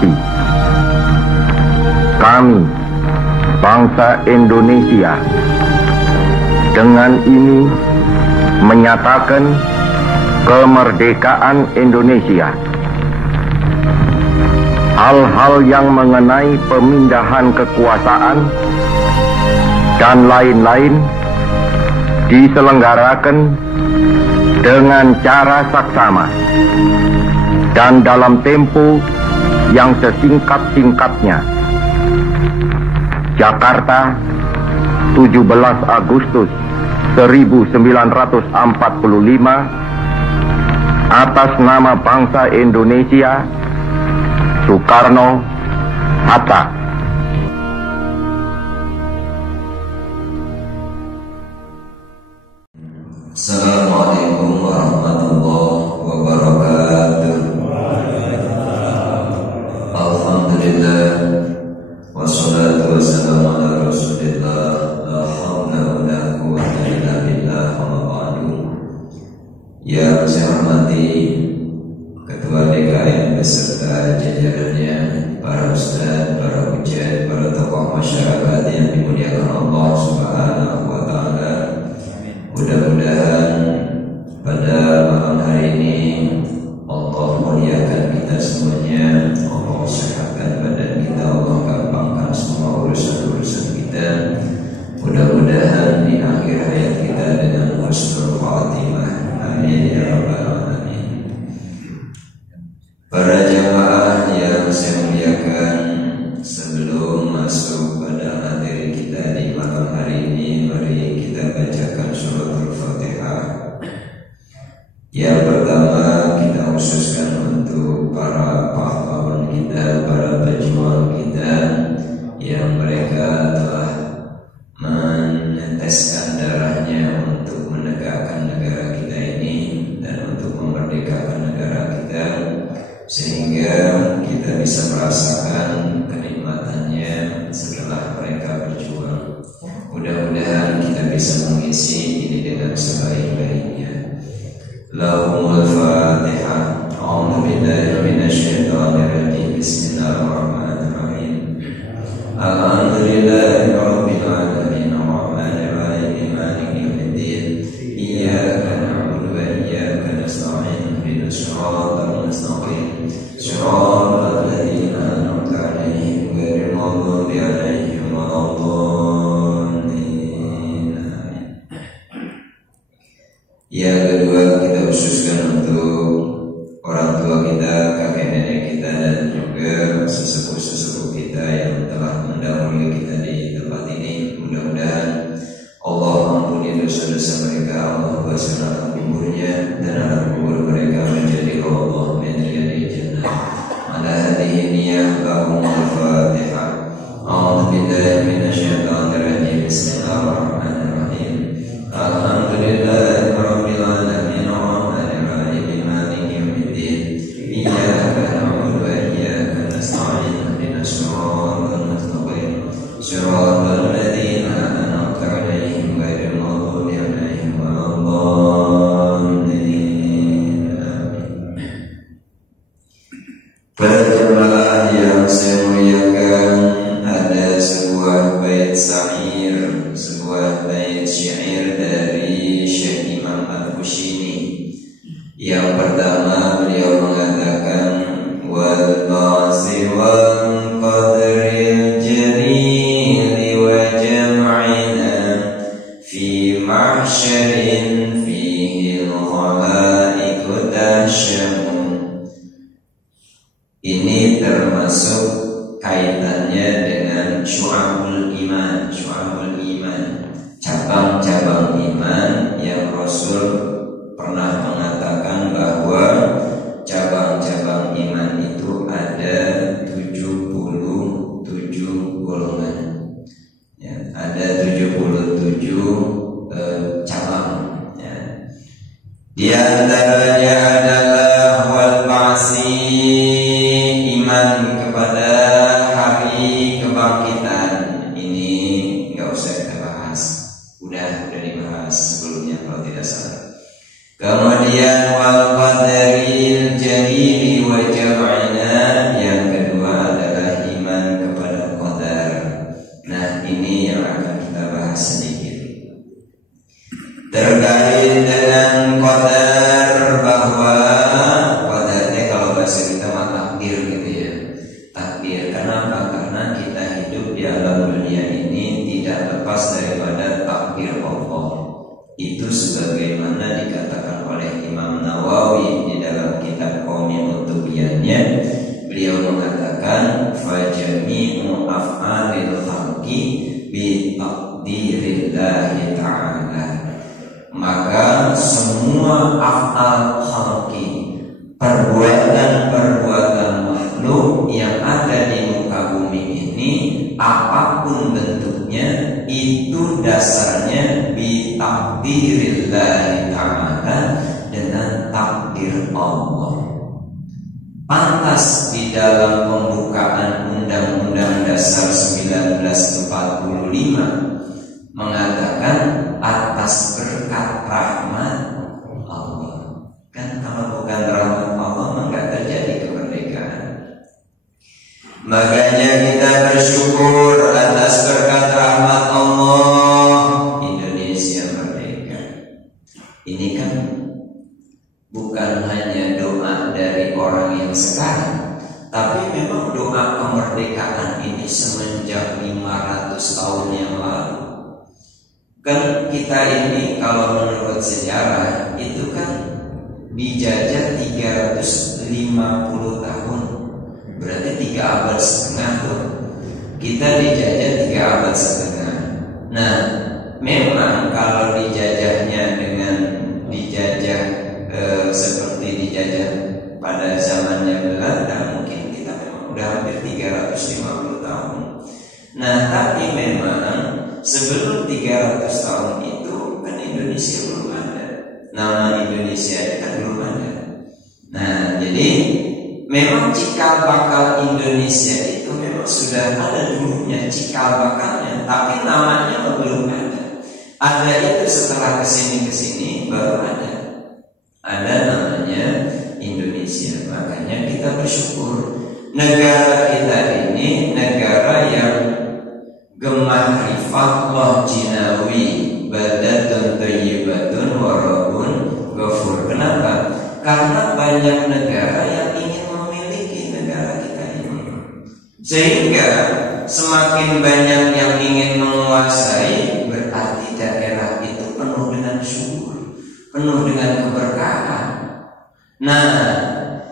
proklamasi. Kami, bangsa Indonesia, dengan ini menyatakan kemerdekaan Indonesia. Hal-hal yang mengenai pemindahan kekuasaan dan lain-lain diselenggarakan dengan cara saksama dan dalam tempo yang sesingkat-singkatnya. Jakarta, 17 Agustus 1945, atas nama bangsa Indonesia, Soekarno Hatta. Assalamualaikum warahmatullahi wabarakatuh. Alhamdulillah, wassalatu wassalamu ala rasulillah, la hawla wa la quwwata illa billah, wa ba'du. Yang saya hormati Ketua DKM beserta jajarannya, para ustaz, para hujat, para tokoh masyarakat yang dimuliakan Allah Subhanahu wa ta'ala. Mudah-mudahan pada malam hari ini Allah muliakan kita semuanya, Allah sehatkan badan kita, Allah gampangkan semua urusan-urusan kita. Mudah-mudahan di akhir hayat kita dengan husnul khatimah. Amin ya rabbal alamin. Para jamaah yang saya muliakan, sebelum masuk pada materi kita di malam hari ini, mari kita bacakan suratul Fatihah. Yang pertama kita khususkan untuk para pahlawan kita, para pejuang kita yang mereka telah meneteskan darahnya untuk menegakkan negara kita ini dan untuk memerdekakan negara kita, sehingga kita bisa merasakan kenikmatannya setelah mereka berjuang. Mudah-mudahan kita bisa mengisi ini dengan sebaik-baiknya. Lahumul Fatihah. A'udzu billahi minasyaitonir rajim. Bismillahirrahmanirrahim. Alhamdulillahi rabbil alamin, arrahmanir rahim, maliki yaumiddin. Iyyaka na'budu wa iyyaka nasta'in. Ihdinas siratal mustaqim. Siratal ladzina an'amta 'alaihim ghairil maghdubi 'alaihim waladdallin. Yang kedua kita khususkan untuk orang tua kita, kakek nenek kita, dan juga sesepuh-sesepuh kita yang telah mendahului kita di tempat ini. Mudah-mudahan Allah ampuni dosa-dosa mereka, Allah basuh alam kuburnya, dan alam kubur mereka menjadi Allah min riyadil jannah. Ala hadhihi niyyah lahumul Fatihah. A'udzu billahi minasyaitonir rajim. Bismillahirrahmanirrahim. Alhamdulillahi rabbil alamin, arrahmanir rahim, maliki yaumiddin. Iyyaka na'budu wa iyyaka nasta'in. Ihdinas siratal mustaqim. Siratal ladzina an'amta 'alaihim ghairil maghdubi 'alaihim waladdallin. Para jemaah yang saya muliakan, ada sebuah bait syair, sebuah bait syair dari Syekh Imam Al-Husaini. Yang pertama beliau mengatakan, wal ba'si wal qadril jalili wa jam'ina fi mahsyarin fihi al-khalaiqu tashamu. Ini termasuk kaitannya dengan syu'abul iman, syu'abul iman, cabang-cabang iman yang Rasul pernah mengatakan bahwa cabang-cabang iman itu ada 77 golongan, ya, ada 77 cabang, ya. Di antaranya adalah wal ba'si, iman kepada hari kebangkitan. Ini nggak usah kita bahas, udah dibahas sebelumnya kalau tidak salah. Kemudian wal qadaril jalili wa jam'ina, yang kedua ini yang akan kita bahas sedikit terkait dengan qadar, bahwa qadarnya kalau bahasa kita mah takdir gitu ya. Takdir. Kenapa? Karena kita hidup di alam dunia ini tidak lepas daripada takdir Allah. Itu sebagaimana dikatakan oleh Imam Nawawi di dalam kitab Qaumiyut Tughyannya. Beliau mengatakan fajami'u af'alil khalqi bi taqdirillahi ta'ala. Maka semua af'al khalqi, perbuatan-perbuatan makhluk yang ada di muka bumi ini, apapun bentuknya, itu dasarnya bi taqdirillahi ta'ala, dengan takdir Allah. Pantas di dalam pembukaan Undang-Undang Dasar 1945 mengatakan atas berkat rahmat Allah. Kan kalau bukan rahmat Allah enggak terjadi kemerdekaan. Makanya kita bersyukur atas berkat rahmat Allah, Indonesia merdeka. Ini kan bukan hanya doa dari orang yang sekarang, tapi memang doa kemerdekaan ini semenjak 500 tahun yang lalu. Kan kita ini kalau menurut sejarah itu kan dijajah 350 tahun. Berarti 3 abad setengah tuh. Kita dijajah 3 abad setengah. Nah, memang kalau dijajahnya dengan dijajah seperti dijajah pada zamannya Belanda, mungkin kita memang udah hampir 350 tahun. Nah, tapi memang sebelum 300 tahun itu kan Indonesia belum ada. Nama Indonesia kan belum ada. Nah, jadi memang cikal bakal Indonesia itu memang sudah ada dulunya cikal bakalnya, tapi namanya belum ada. Ada itu setelah kesini baru ada. Ada namanya Indonesia. Makanya kita bersyukur negara kita ini negara yang gemah rifaqah jinawi, badatun thayyibatun warabun ghafur. Kenapa? Karena banyak negara yang ingin memiliki negara kita ini, sehingga semakin banyak yang ingin menguasai, berarti daerah itu penuh dengan syukur, penuh dengan keberkahan. Nah,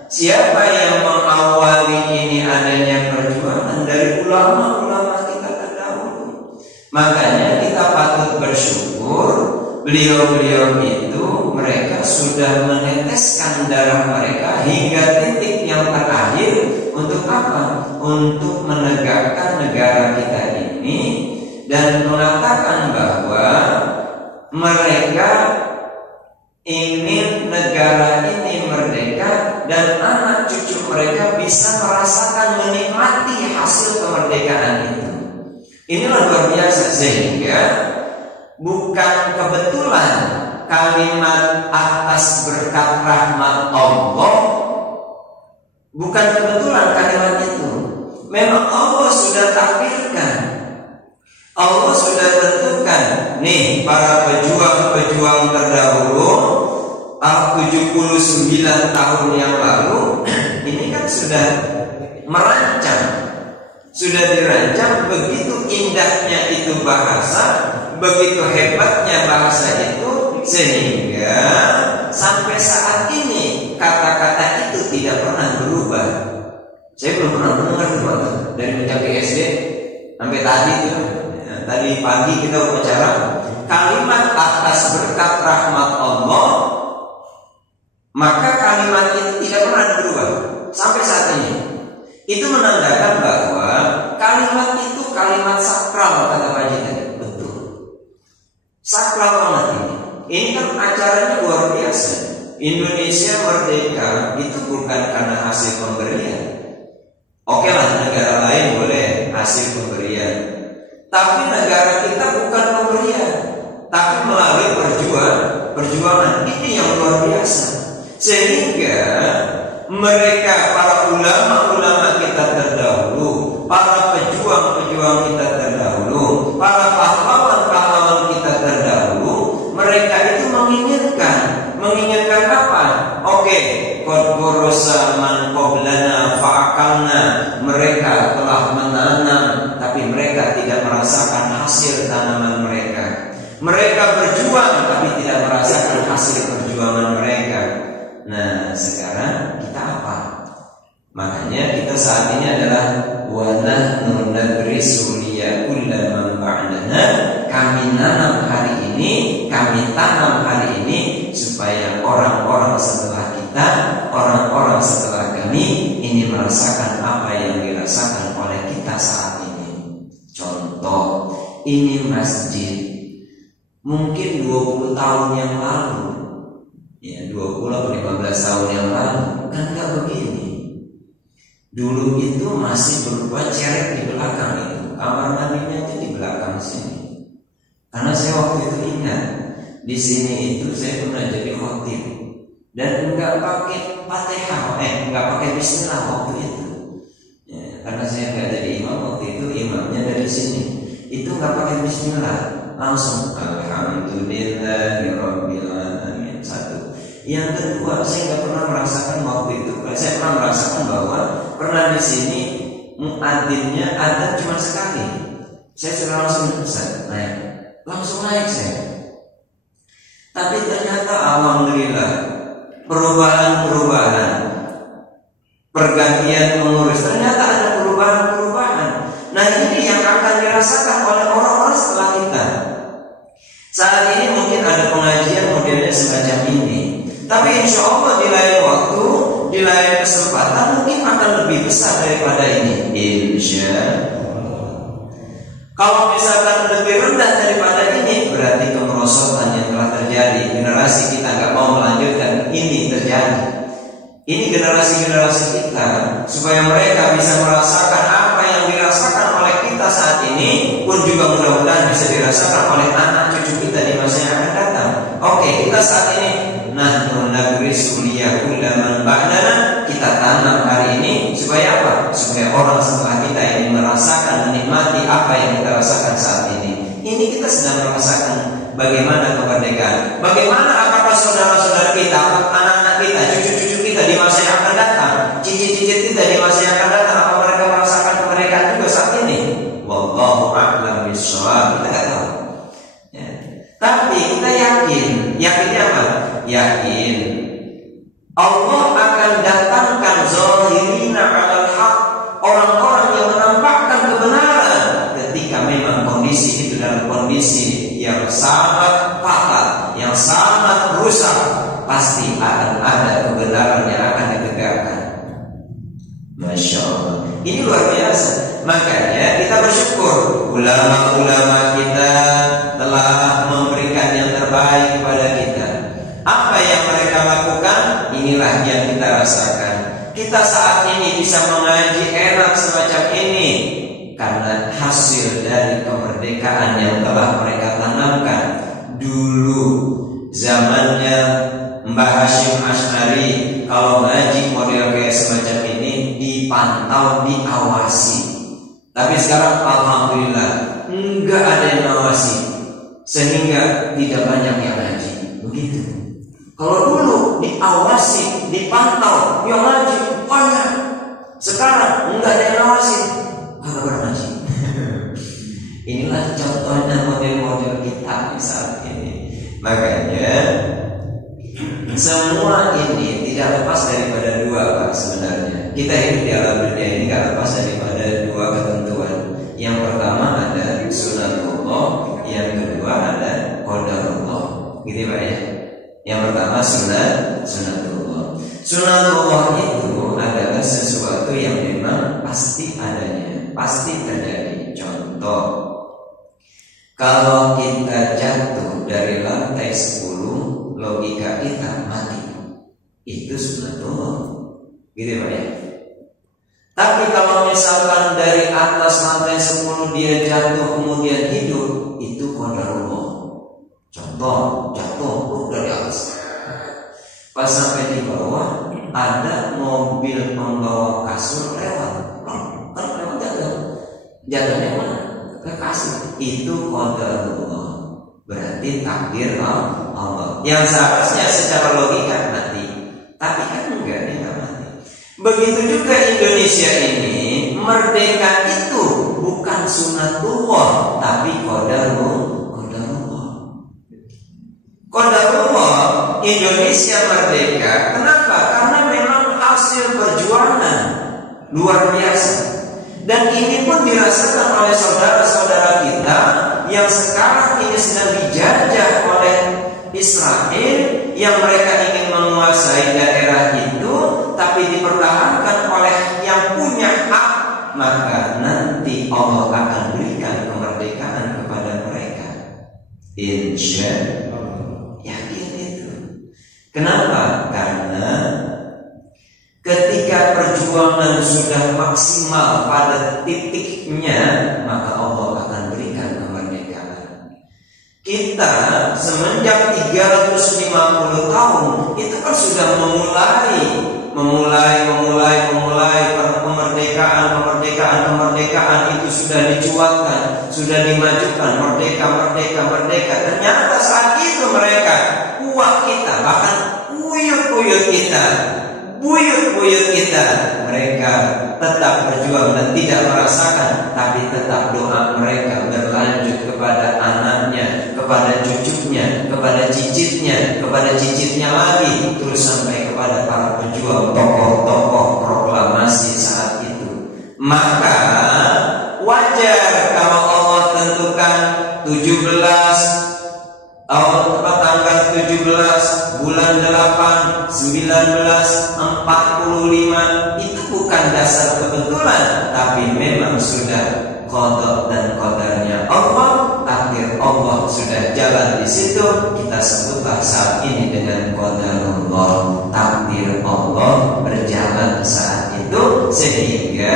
siapa yang mengawali ini adanya perjuangan dari ulama-ulama kita terdahulu. Makanya kita patut bersyukur, beliau-beliau itu mereka sudah meneteskan darah mereka hingga titik yang terakhir untuk apa? Untuk menegakkan negara kita ini dan mengatakan bahwa mereka ingin negara ini merdeka dan anak cucu mereka bisa merasakan menikmati hasil kemerdekaan itu. Inilah luar biasa, sehingga bukan kebetulan kalimat atas berkat rahmat Allah, bukan kebetulan kalimat itu. Memang Allah sudah takdirkan, Allah sudah tentukan. Nih para pejuang-pejuang terdahulu 79 tahun yang lalu ini kan sudah merancang, sudah dirancang. Begitu indahnya itu bahasa, begitu hebatnya bahasa itu, sehingga sampai saat ini kata-kata itu tidak pernah berubah. Saya belum pernah mendengar itu dari mencapai SD sampai tadi itu. Tadi pagi kita upacara kalimat atas berkat rahmat Allah, maka kalimat itu tidak pernah berubah sampai saat ini. Itu menandakan bahwa kalimat itu kalimat sakral, kata Pak Haji tadi. Betul, sakral banget ini. Ini kan acaranya luar biasa. Indonesia merdeka itu bukan karena hasil pemberian. Oke lah, negara lain boleh hasil pemberian, tapi negara kita bukan pemberian, tapi melalui perjuangan. Ini yang luar biasa. Sehingga mereka, para ulama-ulama kita terdahulu, para pejuang-pejuang kita terdahulu, para para pahlawan-pahlawan kita terdahulu, mereka itu menginginkan apa? Oke, qad ghurasa man qablana fa'akalna. Mereka telah menanam, tapi mereka tidak merasakan hasil tanaman mereka. Mereka berjuang, tapi tidak merasakan hasil perjuangan mereka. Nah, sekarang kita apa? Makanya kita saat ini adalah wa nahnu nadrisu liyakulla man ba'dana. Kami nanam hari ini, kami tanam hari ini supaya orang-orang setelah kita, orang-orang setelah kami ini merasakan apa yang dirasakan oleh kita saat ini. Contoh, ini masjid mungkin 20 tahun yang lalu, ya 20 atau 15 tahun yang lalu kan nggak begini. Dulu itu masih berupa cerek di belakang itu, kamar mandinya itu di belakang sini. Karena saya waktu itu ingat di sini itu saya pernah jadi khotib dan nggak pakai Fatihah, nggak pakai Bismillah waktu itu. Ya, karena saya nggak jadi imam waktu itu, imamnya dari sini. Itu nggak pakai Bismillah, langsung Alhamdulillahirabbil alamin. Satu. Yang kedua, saya nggak pernah merasakan waktu itu. Saya pernah merasakan bahwa pernah di sini muadzinnya ada cuma sekali. Saya sudah langsung naik saya. Tapi ternyata alhamdulillah perubahan, pergantian pengurus, ternyata ada perubahan. Nah, ini yang akan dirasakan oleh orang-orang setelah kita. Saat ini mungkin ada pengajian modelnya semacam ini, tapi insya Allah di lain waktu, di lain kesempatan mungkin akan lebih besar daripada ini. Insya Allah. Kalau misalkan lebih rendah daripada ini, berarti kemerosotan yang telah terjadi. Generasi kita nggak mau melanjutkan ini terjadi. Ini generasi-generasi kita, supaya mereka bisa merasakan apa yang dirasakan oleh kita saat ini, pun juga mudah-mudahan bisa dirasakan oleh anak cucu kita di masa yang akan datang. Oke, kita saat ini nahnu nadrisu liyakulla man ba'dana, kita tanam hari ini supaya apa? Supaya orang setelah kita ini merasakan, menikmati apa yang kita rasakan saat ini. Ini kita sedang merasakan bagaimana kemerdekaan. Bagaimana apakah saudara-saudara kita, anak-anak kita, cucu-cucu kita di masa yang akan datang, cicit-cicit kita di masa yang akan datang, apa mereka merasakan kemerdekaan juga saat ini? Wallahu a'lam bishawab. Kita nggak tahu. Ya. Tapi kita yakinnya apa? Yakin Allah akan datangkan zahirina 'alal haq, orang-orang yang menampakkan kebenaran ketika memang kondisi itu dalam kondisi yang sangat fatal, yang sangat rusak, pasti akan ada kebenaran yang akan ditegakkan. Masya Allah, ini luar biasa. Makanya kita bersyukur ulama-ulama kita telah memberikan yang terbaik kepada kita. Apa yang mereka lakukan, inilah yang kita rasakan. Kita saat ini bisa mengaji enak semacam ini karena hasil dari kemerdekaan yang telah mereka tanamkan. Dulu zamannya Mbah Hashim Asy'ari, kalau ngaji model kayak semacam ini dipantau, diawasi. Tapi sekarang alhamdulillah enggak ada yang ngawasi, sehingga tidak banyak yang ngaji. Begitu. Kalau dulu diawasi, dipantau, yang ngaji banyak. Sekarang enggak ada yang ngawasi, kagak pernah ngaji. Inilah contohnya model-model kita saat ini. Makanya semua ini tidak lepas daripada dua, Pak, sebenarnya. Kita hidup di alam dunia ini tidak lepas daripada dua ketentuan. Yang pertama ada sunatullah, yang kedua ada qadarullah. Gitu Pak ya. Yang pertama sunatullah. Sunatullah itu adalah sesuatu yang memang pasti adanya, pasti terjadi. Contoh, kalau kita jatuh dari lantai 10, logika kita mati. Itu sunatullah. Gitu Pak ya. Tapi kalau misalkan dari atas lantai 10 dia jatuh kemudian hidup, itu qadarullah. Contoh, jatuh dari atas. Pas sampai di bawah, ada mobil pembawa kasur lewat. Kan lewat jatuh. Jatuhnya mana? Ke kasur. itu qadarullah, berarti takdir Allah. Yang seharusnya secara logika mati, tapi kan enggak, dia enggak mati. Begitu juga Indonesia ini, merdeka itu bukan sunatullah, tapi qadarullah. Indonesia merdeka, kenapa? Karena memang hasil perjuangan luar biasa. Dan ini pun dirasakan oleh saudara-saudara kita yang sekarang ini sedang dijajah oleh Israel, yang mereka ingin menguasai daerah itu, tapi dipertahankan oleh yang punya hak. Maka nanti Allah akan berikan kemerdekaan kepada mereka, insya Allah. Yakin itu. Kenapa? Karena ketika perjuangan sudah maksimal pada titiknya, maka Allah akan berikan kemerdekaan. Kita semenjak 350 tahun itu kan sudah memulai kemerdekaan itu sudah dicuatkan, sudah dimajukan, merdeka. Ternyata saat itu mereka, uak kita, bahkan buyut-buyut kita, mereka tetap berjuang dan tidak merasakan, tapi tetap doa mereka berlanjut kepada anaknya, kepada cucunya, kepada cicitnya lagi, terus sampai kepada para pejuang, tokoh-tokoh proklamasi saat itu. Maka wajar kalau Allah tentukan tanggal 17 bulan 8 1945 itu bukan dasar kebetulan, tapi memang sudah qada dan qadarnya Allah, takdir Allah sudah jalan di situ. Kita sebutlah saat ini dengan qadarullah, takdir Allah berjalan saat itu sehingga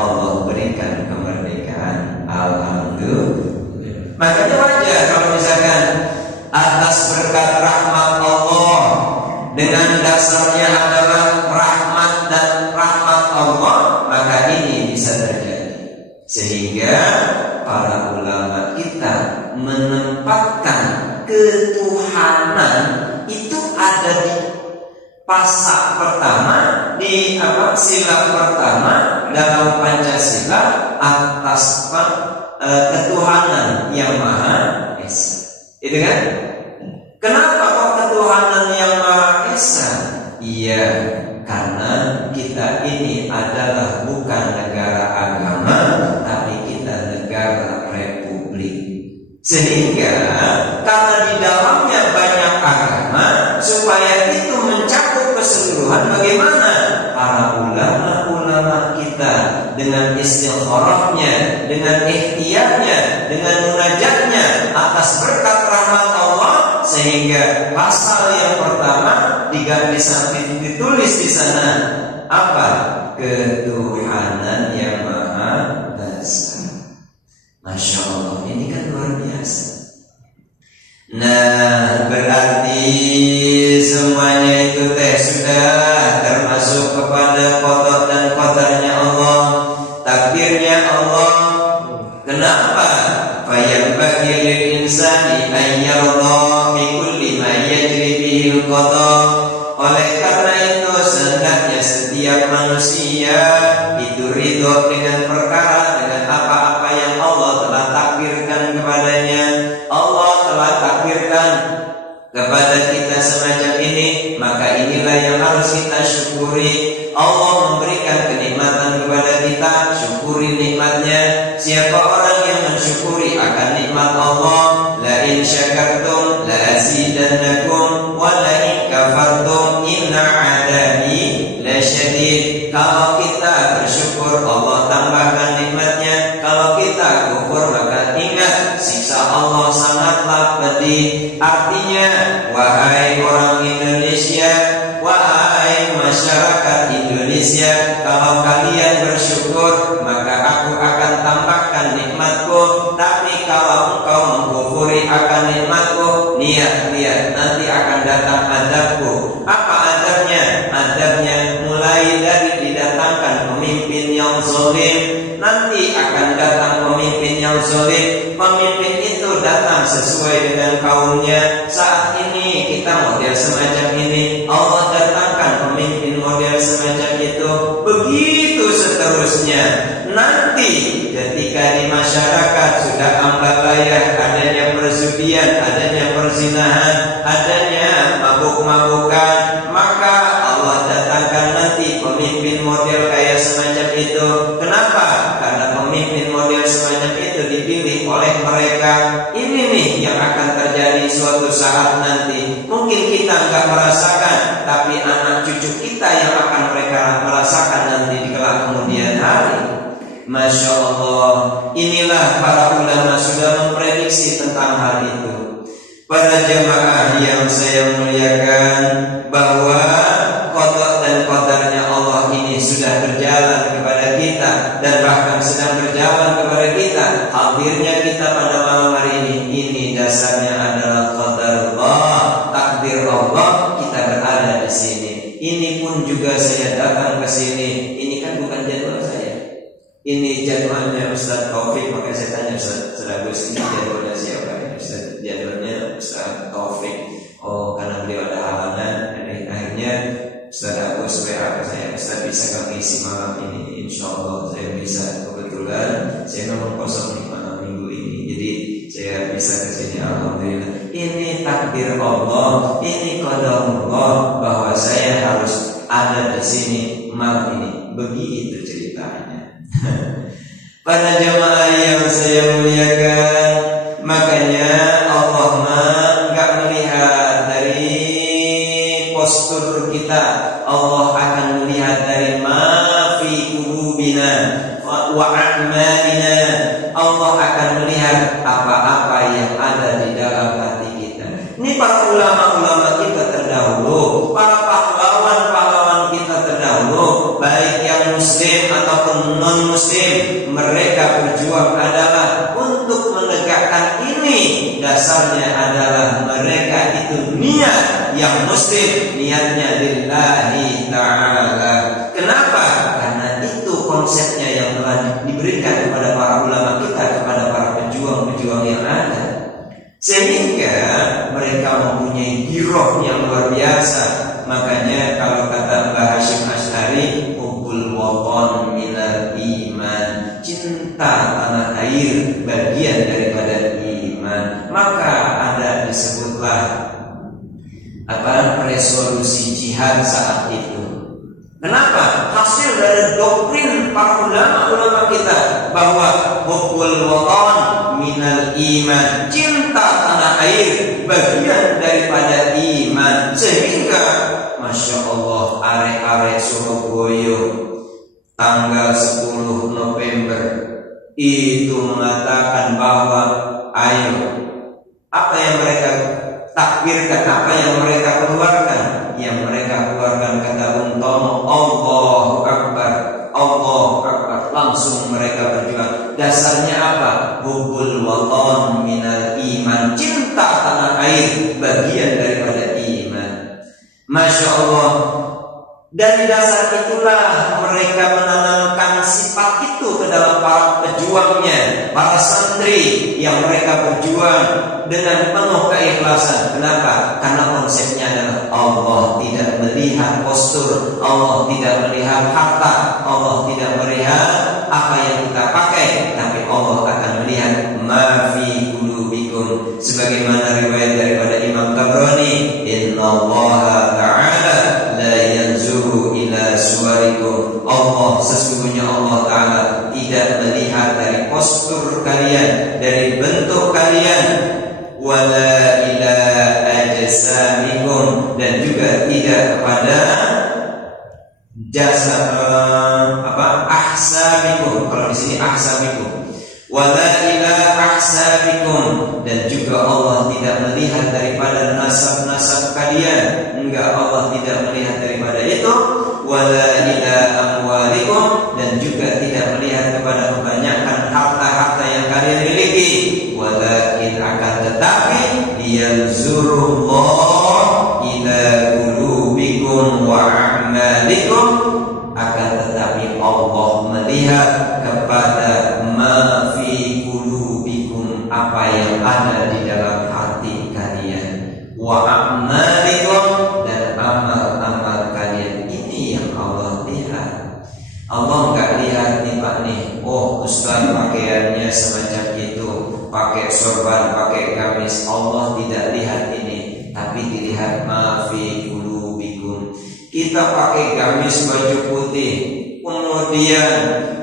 Allah berikan kemerdekaan. Alhamdulillah. Makanya wajar kalau misalkan atas berkat rahmat Allah, dengan dasarnya adalah rahmat dan rahmat Allah, maka ini bisa terjadi. Sehingga para ulama kita menempatkan ketuhanan itu ada di pasak pertama, di sila pertama dalam Pancasila, atas ketuhanan yang Maha Esa. Itu kan? Kenapa kok ketuhanan yang Maha Esa? Iya, karena kita ini adalah bukan negara agama, tapi kita negara republik. Sehingga karena di dalamnya banyak agama, supaya itu mencakup keseluruhan, bagaimana para ulama kita dengan istikharahnya, dengan ikhtiarnya, dengan munajatnya atas berkat rahmat Allah, sehingga pasal yang pertama ditulis di sana apa? Ketuhanan yang Maha Esa. Masya Allah, ini kan luar biasa. Nah, berarti semuanya itu sudah termasuk kepada qada dan qadarnya Allah, takdirnya Allah. Kenapa? Fayambaghi lil insani an yarda bi kulli ma yajri bihi al-qada. Oleh karena itu sehendaknya setiap manusia itu ridho dengan perkara, dengan apa-apa yang Allah telah takdirkan kepadanya. Allah telah takdirkan kepada kita semacam ini, maka inilah yang harus kita syukuri. Allah memberikan kenikmatan kepada kita, syukuri nikmatnya. Siapa orang yang mensyukuri akan nikmat Allah, la in syakartum la azidannakum wa la in kafartum inna adabi lasyadid. Kalau kita bersyukur, Allah tambahkan nikmatnya. Kalau kita kufur, maka ingat siksa Allah sangatlah pedih. Artinya, wahai orang Indonesia, wahai masyarakat Indonesia, kalau kalian bersyukur, maka aku akan tambahkan nikmatku. Tapi kalau engkau mengkufuri akan nikmatku, lihat, nanti akan datang adabku. Apa adabnya? Adabnya mulai dari didatangkan pemimpin yang zalim. Nanti akan datang pemimpin yang zalim, datang sesuai dengan kaumnya. Saat ini kita model semacam ini, Allah datangkan pemimpin model semacam itu. Begitu seterusnya. Nanti ketika di masyarakat sudah ambalayah, adanya perjudian, adanya perzinahan, adanya mabuk-mabukan, maka Allah datangkan nanti pemimpin model kayak semacam itu. Kenapa? Karena pemimpin model semacam itu dipilih oleh mereka. Ini nih yang akan terjadi suatu saat nanti. Mungkin kita nggak merasakan, tapi anak cucu kita yang akan mereka merasakan nanti di kelak kemudian hari. Masya Allah, inilah para ulama sudah memprediksi tentang hal itu. Para jemaah yang saya muliakan, bahwa qada dan qadarnya Allah ini sudah berjalan kepada kita, dan bahkan sedang berjalan kepada kita. Hadirnya kita pada malam hari ini dasarnya adalah qadarullah, takdir Allah, kita berada di sini. Ini pun juga saya datang ke sini. Ini kan bukan jadwal saya. Ini jadwalnya Ustaz Taufik. Makanya saya tanya Ustaz Agus, ini jadwalnya siapa? Ustaz, jadwalnya Ustaz Taufik. Oh, karena beliau ada halangan. Dan akhirnya Ustaz Agus WA ke saya, Ustaz bisa kami isi malam ini? Insya Allah saya bisa. Kebetulan saya nomor kosong di malam minggu ini, jadi saya bisa ke sini. Alhamdulillah. Ini takdir Allah, ini qadarullah bahwa saya harus ada di sini malam ini. Begitu ceritanya. Pada jamaah yang saya muliakan, makanya Allah enggak melihat dari postur kita. Allah akan melihat dari ma fi qulubina wa a'malina. Allah akan melihat apa-apa yang ada di dalam hati kita. Ini para ulama-ulama kita terdahulu, para pahlawan-pahlawan kita terdahulu, baik yang muslim ataupun non-muslim, mereka berjuang adalah untuk menegakkan ini. Dasarnya adalah mereka itu niat yang muslim, niatnya lillahi ta'ala. Kenapa? Karena itu konsepnya yang telah diberikan kepada para ulama kita, kepada para pejuang-pejuang yang ada, sehingga mereka mempunyai giroh yang luar biasa. Makanya kalau kata Mbah Hasyim Asy'ari, hubbul watan minal iman, cinta tanah air bagian daripada iman. Maka ada disebutlah resolusi jihad saat itu. Kenapa? Hasil dari doktrin para ulama-ulama kita bahwa hubbul watan minal iman, cinta tanah air bagian daripada iman. Sehingga Masya Allah, arek-arek Surabaya tanggal 10 November itu mengatakan bahwa ayo, apa yang mereka takbirkan, apa yang mereka keluarkan, yang mereka keluarkan kata Bung Tomo, Allahu Akbar, Allahu Akbar. Langsung mereka berjuang. Dasarnya apa? Hubbul watan minal iman, cinta tanah air bagian daripada iman. Masya Allah. Dari dasar itulah mereka menanamkan sifat itu ke dalam para pejuangnya, para santri yang mereka berjuang dengan penuh keikhlasan. Kenapa? Karena konsepnya adalah Allah tidak melihat postur, Allah tidak melihat harta, Allah tidak melihat apa yang kita pakai, tapi Allah akan melihat ma fi qulubikum. Sebagaimana riwayat daripada Imam Tabrani, innallaha ta'ala la yanzuru ila suwarikum. Allah, sesungguhnya Allah Ta'ala tidak melihat dari postur kalian, dari bentuk kalian, wala ila ajsamikum, dan juga tidak kepada jasa ahsamikum. Kalau di sini ahsamikum, wala ila ahsamikum, dan juga Allah tidak melihat daripada nasab-nasab kalian. Enggak, Allah tidak melihat daripada itu. Wala ila amwalikum, dan juga tidak melihat kepada kebanyakan harta-harta yang kalian miliki. Walakin akan tetapi yanzurullah ila qulubikum wa a'malikum, akan tetapi Allah melihat kepada ma fi qulubikum, apa yang ada ada di dalam hati kalian, wa a'malikum, dan amal-amal kalian. Ini yang Allah lihat. Allah nggak lihat nih Pak nih, oh Ustaz pakaiannya semacam itu, pakai sorban, pakai gamis. Allah tidak lihat ini, tapi dilihat ma fi qulubikum. Kita pakai gamis baju putih, kemudian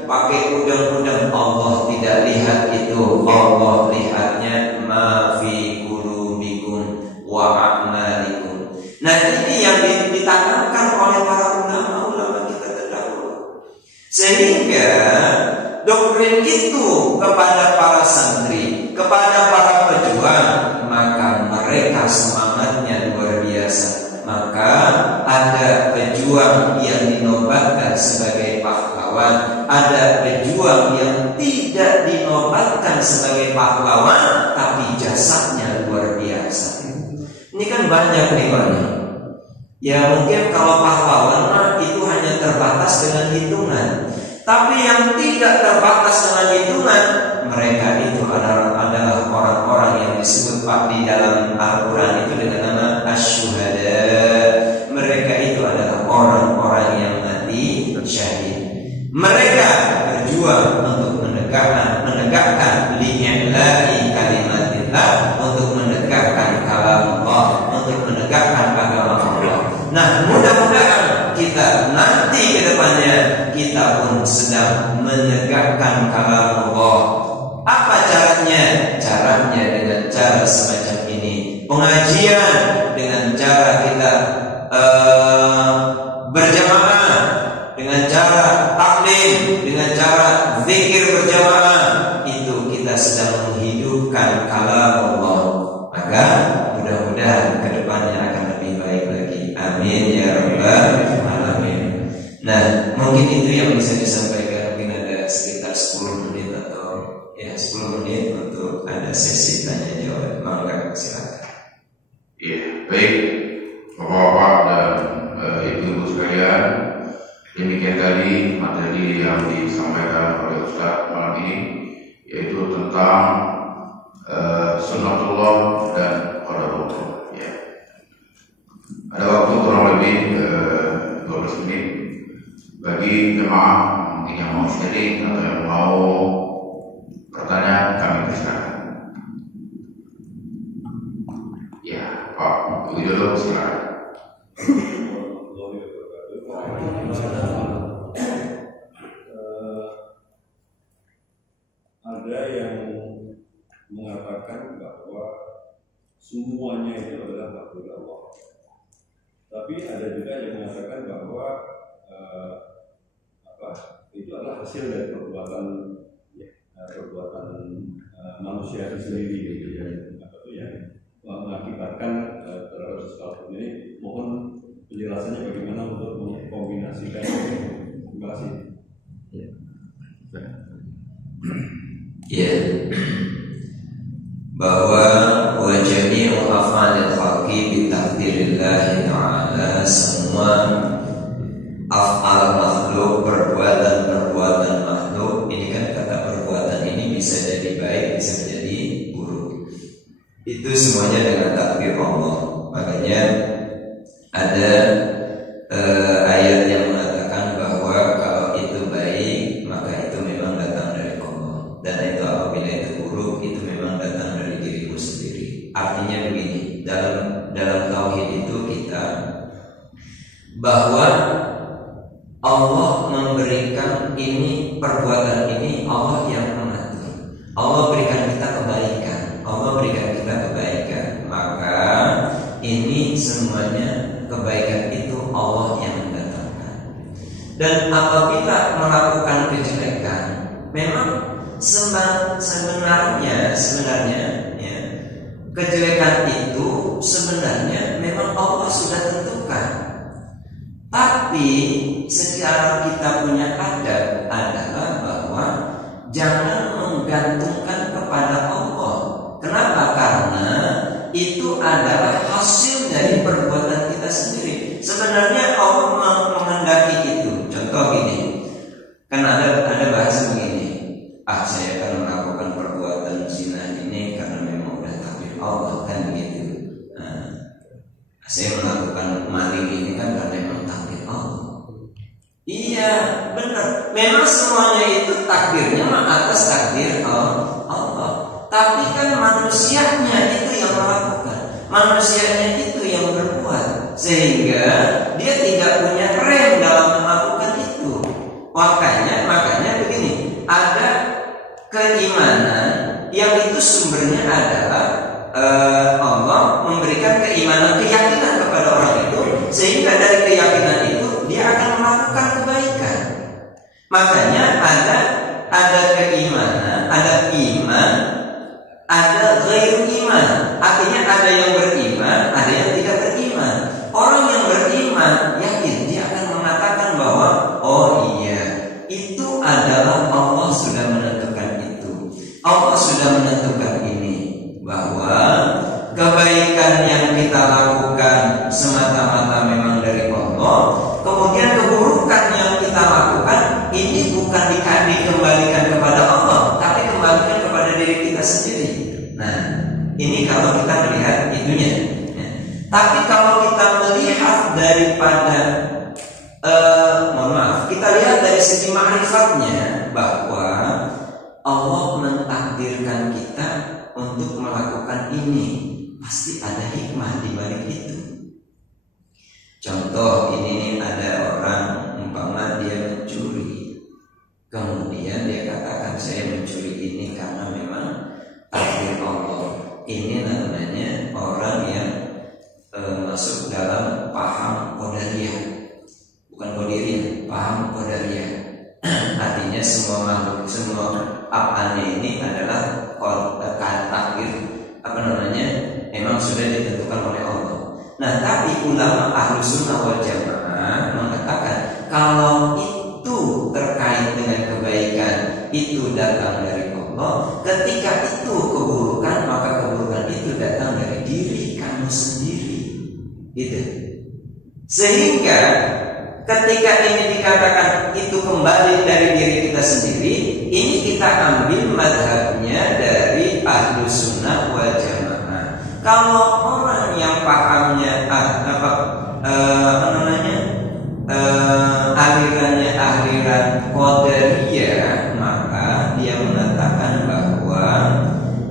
pakai udang-udang, Allah tidak lihat itu. Allah lihatnya ma fi qulubikum wa a'malikum. Nah, ini yang ditanamkan oleh para ulama kita terdahulu, sehingga doktrin itu kepada para santri, kepada para pejuang, maka mereka semangatnya luar biasa. Maka ada pejuang yang dinobatkan sebagai pahlawan, ada pejuang yang tidak dinobatkan sebagai pahlawan, tapi jasanya luar biasa. Ini kan banyak nih Pak. Ya mungkin kalau pahlawan itu hanya terbatas dengan hitungan, tapi yang tidak terbatas dengan hitungan, mereka itu adalah orang-orang yang disebut Pak di dalam Al-Quran itu dengan nama asyuhada. Mereka itu adalah orang-orang yang mati syahid. Mereka berjuang untuk menegakkan li'i'la'i kalimatillah, untuk menegakkan kalam Allah, untuk menegakkan agama Allah. Nah, mudah-mudahan kita nanti ke depannya kita pun sedang menegakkan kalam Allah. Apa caranya? Caranya dengan cara semacam ini. Pengajian dengan cara kita berjamaah, dengan cara taklim, dengan cara zikir berjamaah, itu kita sedang menghidupkan kalam Allah. Maka mudah-mudahan ke depannya akan lebih baik lagi. Amin ya rabbal alamin. Nah, mungkin itu yang bisa disampaikan. Mungkin ada sekitar 10 menit atau 10 menit untuk ada sesi tanya jawab. Mangga, silakan. Iya, baik Bapak-bapak dan ibu-ibu sekalian, demikian tadi materi yang disampaikan oleh Ustaz malam ini, yaitu tentang sunnatullah dan qadarullah. Ya. Ada waktu kurang lebih 12 menit bagi jemaah yang mau sharing atau yang mau bertanya, kami persilakan. Ya, Pak Widodo, silakan. Ada yang mengatakan bahwa semuanya itu adalah makhluk Allah. Tapi ada juga yang mengatakan bahwa itu adalah hasil dari perbuatan manusia itu sendiri, gitu ya. Yang mengakibatkan terhadap sesuatu ini. Mohon penjelasannya bagaimana untuk mengkombinasikan. Terima kasih. Ya, bahwa wa jami'u af'alil khalqi bi taqdirillah ta'ala, semua af'al makhluk, perbuatan makhluk, ini kan kata perbuatan ini bisa jadi baik, bisa jadi buruk. Itu semuanya dengan takdir Allah. Makanya ada ayat yang mengatakan bahwa kalau itu baik, maka itu memang datang dari Allah, dan itu apabila itu buruk, itu memang datang dari dirimu sendiri. Artinya begini, dalam tauhid itu kita bahwa Allah memberikan ini, perbuatan ini Allah yang mengatur. Allah berikan kita kebaikan, Allah berikan kita kebaikan, maka ini semuanya kebaikan itu Allah yang mendatangkan. Dan apabila melakukan kejelekan, memang sebenarnya ya, kejelekan itu sebenarnya memang Allah sudah tentukan. Tapi secara kita punya adab adalah bahwa jangan menggantungkan kepada Allah. Kenapa? Karena itu adalah hasil dari perbuatan kita sendiri. Sebenarnya Allah menghendaki itu. Contoh gini, kan ada bahasa begini, saya akan melakukan perbuatan zina ini karena memang udah memang semuanya itu takdirnya atas takdir Allah. Tapi kan manusianya itu yang melakukan, manusianya itu yang berbuat, sehingga dia tidak punya rem dalam melakukan itu. Makanya begini, ada keimanan yang itu sumbernya adalah Allah memberikan keimanan, keyakinan kepada orang itu, sehingga dari keyakinan itu dia akan melakukan kebaikan. Makanya ada keimanan, ada iman, ada ghairu iman. Artinya ada yang beriman, ada yang tidak beriman. Orang yang beriman yakin, dia akan mengatakan bahwa oh iya, itu adalah Allah sudah menentukan itu. Allah sudah menentukan ini, bahwa kebaikan yang kita lakukan semata-mata memang dari Allah. Kemudian keburukan yang kita lakukan ini bukan dikembalikan kepada Allah, tapi kembalikan kepada diri kita sendiri. Nah, ini kalau kita melihat itunya. Tapi kalau kita melihat daripada kita lihat dari segi ma'rifatnya, bahwa Allah mentakdirkan kita untuk melakukan ini, pasti ada hikmah di balik itu. Contoh, ini ada orang umpama dia mencuri, kemudian dia katakan saya mencuri ini karena memang takdir Allah. Ini namanya orang yang masuk dalam paham qadariyah, bukan qadariyah, paham qadariyah. Artinya semua makhluk, semua apanya ini adalah takdir, memang sudah ditentukan oleh Allah. Nah, tapi ulama Ahlus Sunnah wal Jamaah mengatakan kalau itu terkait dengan kebaikan, itu datang dari Allah. Ketika itu keburukan, maka keburukan itu datang dari diri kamu sendiri. Gitu. Sehingga ketika ini dikatakan itu kembali dari diri kita sendiri, ini kita ambil madhabnya dari Ahlus Sunnah wal Jamaah. Kalau orang yang pahamnya alirannya aliran qadariyah, maka dia mengatakan bahwa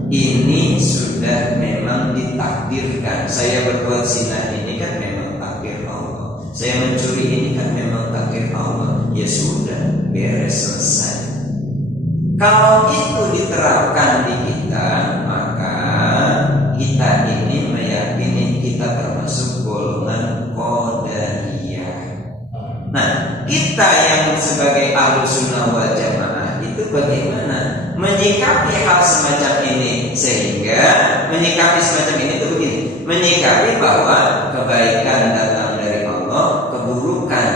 ini sudah memang ditakdirkan. Saya berbuat zina ini kan memang takdir Allah. Saya mencuri ini kan memang takdir Allah. Ya sudah, beres, selesai. Kalau itu diterapkan di kita, maka kita ini meyakini kita termasuk golongan qadariyah. Nah, kita yang sebagai Ahlus Sunnah wal Jamaah itu bagaimana menyikapi hal semacam ini? Sehingga menyikapi semacam ini itu begini, menyikapi bahwa kebaikan datang dari Allah, keburukan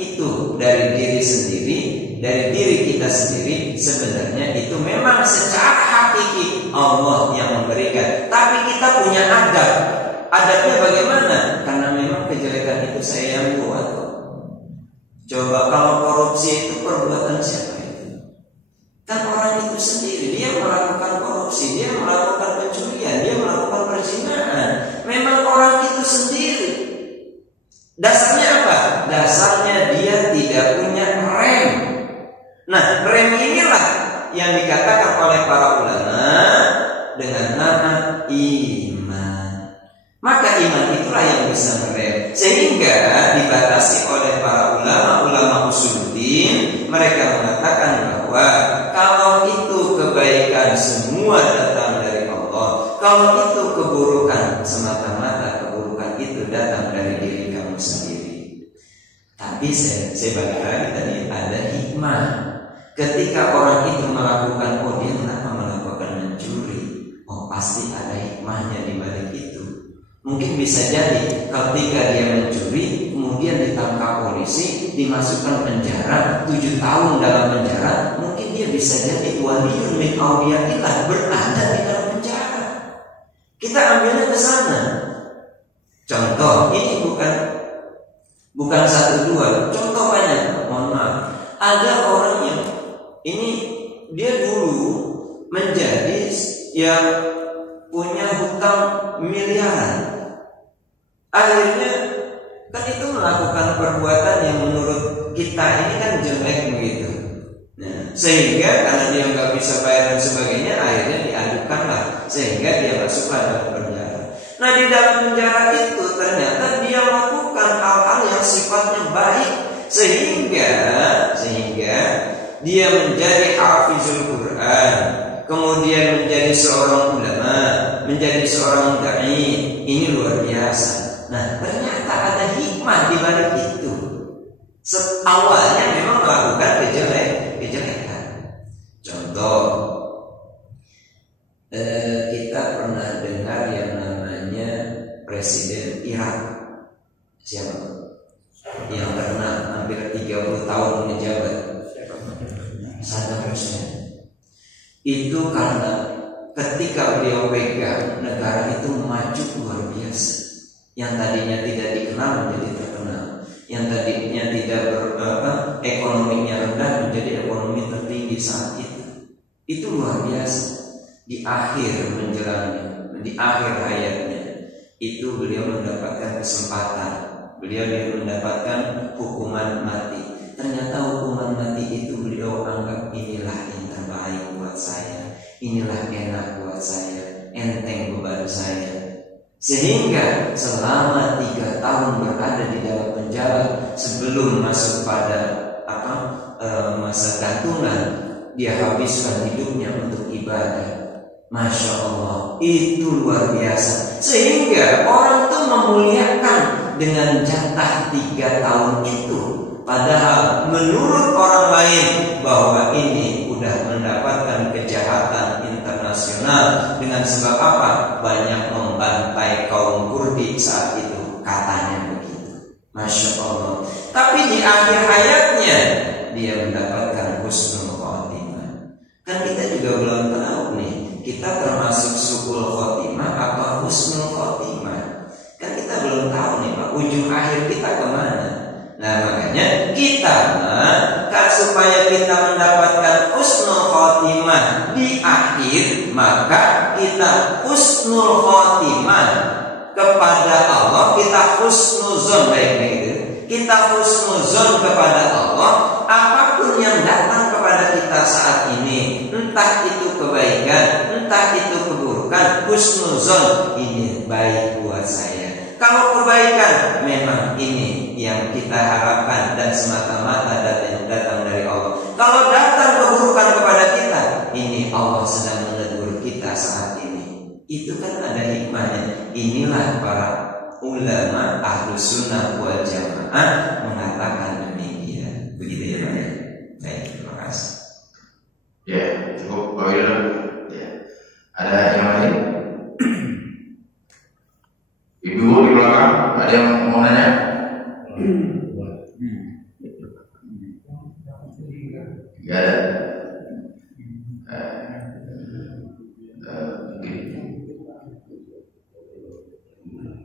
itu dari diri sendiri, dari diri kita sendiri. Sebenarnya itu memang secara hakiki Allah yang memberikan, tapi kita punya adab. Adabnya bagaimana? Karena memang kejelekan itu saya yang buat. Coba kalau korupsi itu perbuatan siapa itu? Kan orang itu sendiri, dia melakukan korupsi, dia melakukan pencurian, dia melakukan perzinahan. Memang orang itu sendiri. Dasarnya apa? Dasarnya dia tidak punya rem. Nah, rem inilah yang dikatakan oleh para ulama dengan nama iman. Maka iman itulah yang bisa merem, sehingga dibatasi oleh para ulama usuluddin. Mereka mengatakan bahwa kalau itu kebaikan semua datang dari Allah, kalau itu keburukan semata-mata keburukan itu datang dari diri kamu sendiri. Tapi saya balik lagi tadi, ada hikmah. Ketika orang itu melakukan, oh dia kenapa melakukan mencuri? Oh pasti ada hikmahnya di balik itu. Mungkin bisa jadi ketika dia mencuri, kemudian ditangkap polisi, dimasukkan penjara 7 tahun dalam penjara, mungkin dia bisa jadi waliyun min auliyaillah, berada di dalam penjara. Kita ambilnya ke sana. Contoh, ini bukan 1-2, contoh banyak. Mohon maaf, ada orang yang ini dia dulu menjadi yang punya hutang miliaran. Akhirnya kan itu melakukan perbuatan yang menurut kita ini kan jelek begitu. Nah, sehingga karena dia nggak bisa bayar dan sebagainya, akhirnya diadukanlah sehingga dia masuklah dalam penjara. Nah, di dalam penjara itu ternyata dia melakukan hal-hal yang sifatnya baik sehingga dia menjadi hafizul Quran, kemudian menjadi seorang ulama, menjadi seorang dai. Ini luar biasa. Nah, ternyata ada hikmah di balik itu. Awalnya memang melakukan kejelekan. Contoh, kita pernah dengar yang namanya Presiden Irak. Siapa? Yang pernah hampir 30 tahun menjabat, Saddam Hussein. Itu karena ketika beliau pegang, negara itu maju luar biasa. Yang tadinya tidak dikenal menjadi terkenal, yang tadinya tidak ekonominya rendah menjadi ekonomi tertinggi saat itu. Itu luar biasa. Di akhir menjelang, di akhir hayatnya itu beliau mendapatkan kesempatan, beliau mendapatkan hukuman mati. Ternyata hukuman mati itu beliau anggap inilah yang terbaik buat saya, inilah enak buat saya, enteng beban saya. Sehingga selama 3 tahun berada di dalam penjara sebelum masuk pada masa gantungan, dia habiskan hidupnya untuk ibadah. Masya Allah, itu luar biasa. Sehingga orang itu memuliakan dengan jatah 3 tahun itu. Padahal menurut orang lain bahwa ini udah mendapatkan kejahatan internasional. Dengan sebab apa? Banyak membantai kaum Kurdi saat itu, katanya begitu. Masya Allah. Tapi di akhir hayatnya dia mendapatkan husnul khotimah. Kan kita juga belum tahu nih, kita termasuk su'ul khotimah atau husnul khotimah. Kan kita belum tahu nih Pak, ujung akhir kita kemana. Nah, makanya kita kan supaya kita mendapatkan husnul khotimah di akhir, maka kita husnul khotimah kepada Allah, kita husnuzon, baik-baik itu. Kita husnuzon kepada Allah, apapun yang datang kepada kita saat ini, entah itu kebaikan, entah itu keburukan, husnuzon, ini baik buat saya. Kalau kebaikan, memang ini yang kita harapkan dan semata-mata datang dari Allah. Kalau datang keburukan kepada kita, ini Allah sedang menegur kita saat ini. Itu kan ada hikmahnya. Inilah para ulama Ahlus Sunnah wal Jamaah mengatakan demikian. Begitu ya Pak ya. Baik, terima kasih. Ya, cukup Pak Widodo. Ya. Ada yang lain? Ibu di belakang, ada yang mau nanya? Gak ada.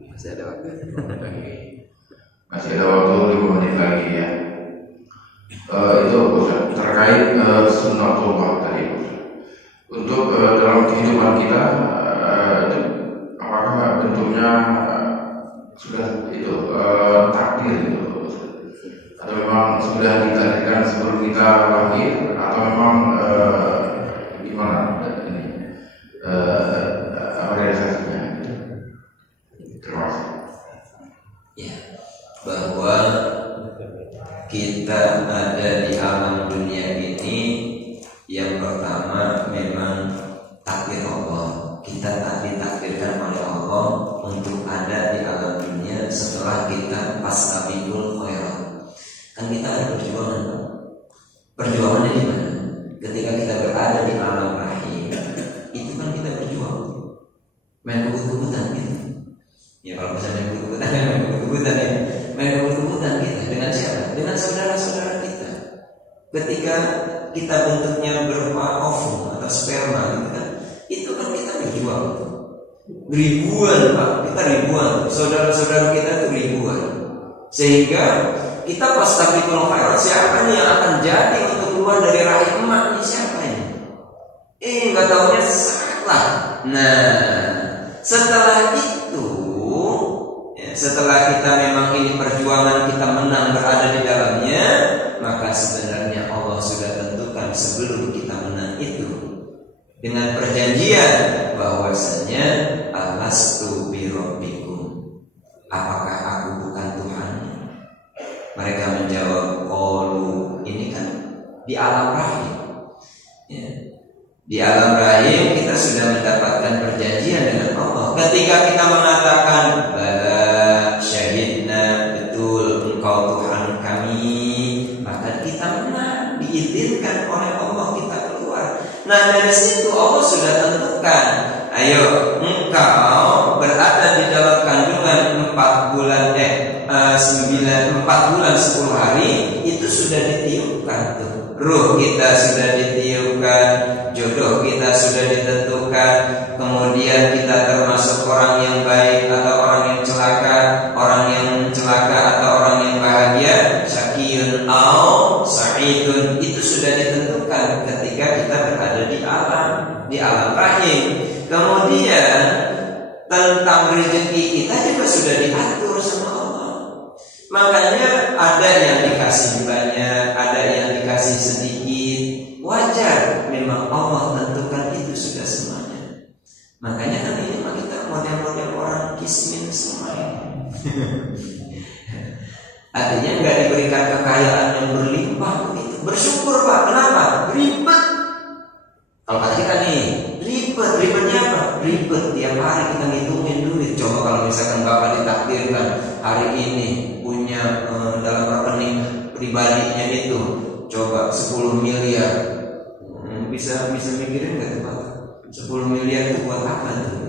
Masih ada waktu. Masih ada waktu 5 menit lagi ya. Itu terkait sunnatullah tadi. Untuk dalam kehidupan kita, apakah bentuknya sudah itu takdir itu, atau memang sudah ditakdirkan sebelum kita lahir, atau memang gimana ini realisasinya? Terima kasih. Ya, bahwa kita ada di alam dunia ini, yang pertama memang takdir Allah. Kita tak ditakdirkan oleh Allah untuk ada di alam dunia setelah kita fastabiqul khairat. Kan kita ada perjuangan, Pak. Perjuangannya di mana? Ketika kita berada di alam rahim, itu kan kita berjuang. Main kebut-kebutan gitu. Ya kalau bisa main kebut-kebutan ya. Main kebut-kebutan kita dengan siapa? Dengan saudara-saudara kita. Ketika kita bentuknya berupa ovum atau sperma gitu kan, itu kan kita berjuang. Ribuan Pak, kita ribuan. Saudara-saudara kita itu ribuan. Sehingga kita fastabiqul khairat, siapa nih yang akan jadi untuk keluar dari rahim emak ini, siapa ini? Nggak taunya salah. Nah, setelah itu ya, setelah kita memang ini perjuangan, kita menang berada di dalamnya, maka sebenarnya Allah sudah tentukan alastu birabbikum, apakah aku bukan Tuhan? Mereka menjawab, qalu, ini kan di alam rahim ya. Di alam rahim kita sudah mendapatkan perjanjian dengan Allah. Ketika kita mengatakan bala syahidna, betul engkau Tuhan kami, maka kita menang, diizinkan oleh Allah kita keluar. Nah dari situ Allah sudah tentukan, ayo engkau berada di dalam kandungan 4 bulan 4 bulan 10 hari, itu sudah ditiupkan tuh. Ruh kita sudah ditiupkan, jodoh kita sudah ditentukan, kemudian kita termasuk orang yang baik atau orang yang celaka, orang yang celaka atau orang yang bahagia, syaqiyun au sa'idun, itu sudah ditentukan ketika kita berada di alam rahim. Kemudian tentang rezeki kita juga sudah diatur sama Allah. Makanya ada yang dikasih banyak, ada yang dikasih sedikit. Wajar, memang Allah tentukan itu sudah semuanya. Makanya kan ini mah kita model-model orang kismin semuanya. Artinya nggak diberikan kekayaan yang berlimpah begitu. Bersyukur Pak, kenapa? Ribet. Kalau kata kita nih, ribetnya apa? Ribet tiap hari kita ngitungin duit. Coba kalau misalkan Bapak ditakdirkan hari ini punya dalam rekening pribadinya itu, coba 10 miliar, bisa mikirin nggak tuh Pak? 10 miliar itu buat apa tuh?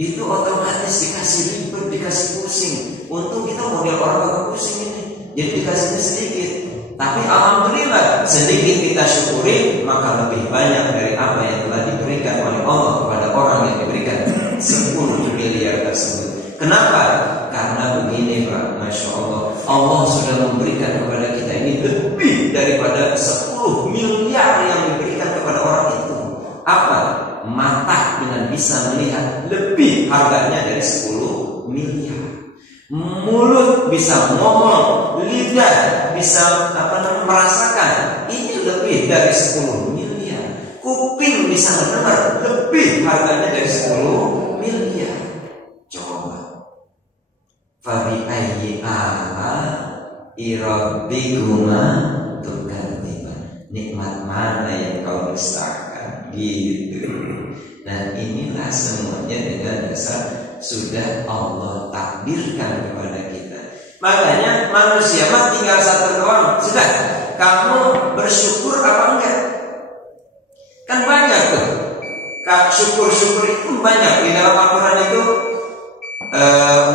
Itu otomatis dikasih ribet, dikasih pusing. Untung kita model orang agak pusing ini, jadi dikasihnya sedikit. Tapi alhamdulillah sedikit kita syukuri, maka lebih banyak dari apa yang telah diberikan oleh Allah kepada orang yang diberikan 10 miliar tersebut. Kenapa? Karena begini Pak, Masya Allah, Allah sudah memberikan kepada kita ini lebih daripada 10 miliar yang diberikan kepada orang itu. Apa? Mata dengan bisa melihat lebih harganya dari 10 miliar. Mulut bisa ngomong, lidah bisa merasakan, ini lebih dari 10 miliar. Kuping bisa mendengar, lebih harganya dari 10 miliar. Coba, fabi ayyi ala'i rabbikuma tukadziban, nikmat mana yang kau dustakan gitu. Nah inilah semuanya dengan dasar sudah Allah takdirkan kepada kita. Makanya manusia mah tinggal satu doang. Sudah, kamu bersyukur apa enggak? Kan banyak tuh. Syukur-syukur itu banyak di dalam Al-Quran itu.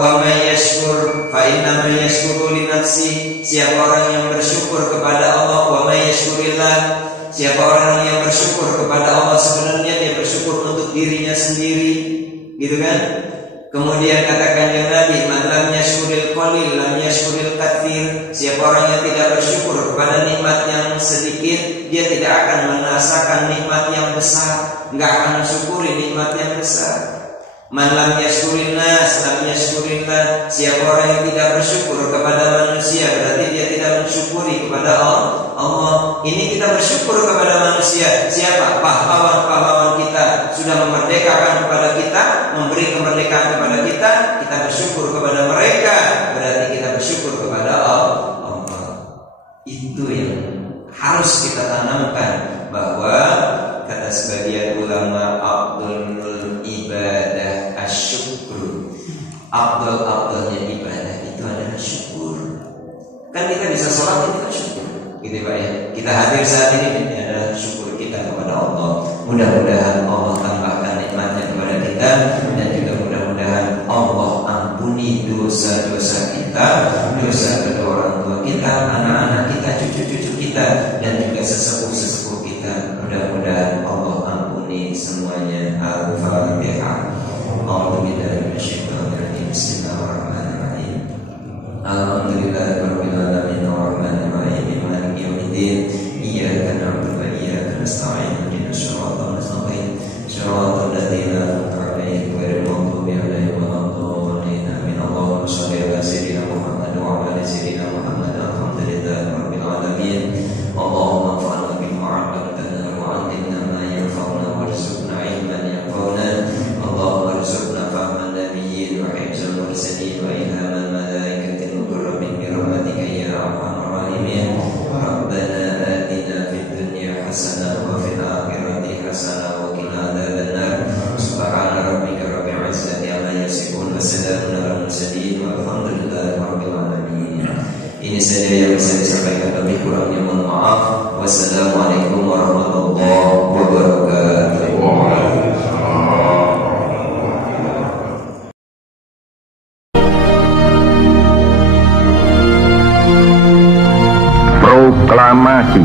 Wa may yashkur fa inna ma yashkuru li nafsi. Siapa orang yang bersyukur kepada Allah, wa may yashkurillah. Siapa orang yang bersyukur kepada Allah, sebenarnya dia bersyukur untuk dirinya sendiri, gitu kan? Kemudian katakan yang Nabi, man lam yashkuril qalil lam yashkuril katsir. Siapa orang yang tidak bersyukur kepada nikmat yang sedikit, dia tidak akan merasakan nikmat yang besar, enggak akan mensyukuri nikmat yang besar. Man lam yashkurin nas lam yashkurillah. Siapa orang yang tidak bersyukur kepada manusia, berarti dia tidak mensyukuri kepada Allah. Ini kita bersyukur kepada manusia. Siapa? Pahlawan-pahlawan kita sudah memerdekakan kepada kita, memberi kemerdekaan kepada kita. Kita bersyukur kepada mereka, berarti kita bersyukur kepada Allah. Itu yang harus kita tanamkan, bahwa kata sebagian ulama, afdhalul ibadah asyukru. Afdhalnya ibadah itu adalah syukur. Kan kita bisa sholat itu kan syukur, gitu Pak ya. Kita hadir saat ini adalah syukur kita kepada Allah. Mudah-mudahan Allah tambahkan nikmatnya kepada kita, dan juga mudah-mudahan Allah ampuni dosa-dosa kita, dosa kedua orang tua kita, anak-anak kita, cucu-cucu kita, dan juga sesepuh-sesepuh kita. Mudah-mudahan Allah ampuni semuanya. Al-Fatihah. A'udzubillahi minasyaitonir rajim. Bismillahirrahmanirrahim. Alhamdulillahirabbil alamin arrahmanir rahim maliki yaumiddin. Iyyaka na'budu wa iyyaka nasta'in. Ihdinas siratal mustaqim. Shiratal ladzina an'amta 'alaihim ghairil maghdubi 'alaihim waladdallin. Amin. Allahumma shalli 'ala sayyidina Muhammad wa 'ala ali sayyidina Muhammad. Alhamdulillahirabbil alamin. Allahumma anfa'na bima Ini saja yang bisa disampaikan, lebih kurangnya mohon maaf. Wassalamualaikum warahmatullahi wabarakatuh. Proklamasi.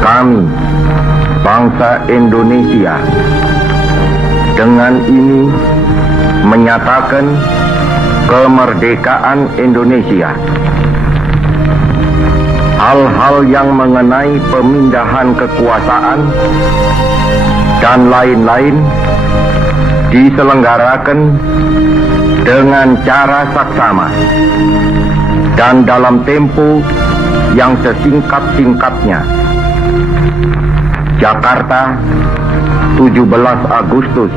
Kami, bangsa Indonesia, dengan ini menyatakan kemerdekaan Indonesia. Hal-hal yang mengenai pemindahan kekuasaan dan lain-lain diselenggarakan dengan cara saksama dan dalam tempo yang sesingkat-singkatnya. Jakarta, 17 Agustus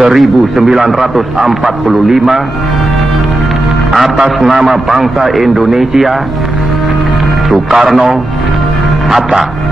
1945, atas nama bangsa Indonesia, Soekarno, Hatta.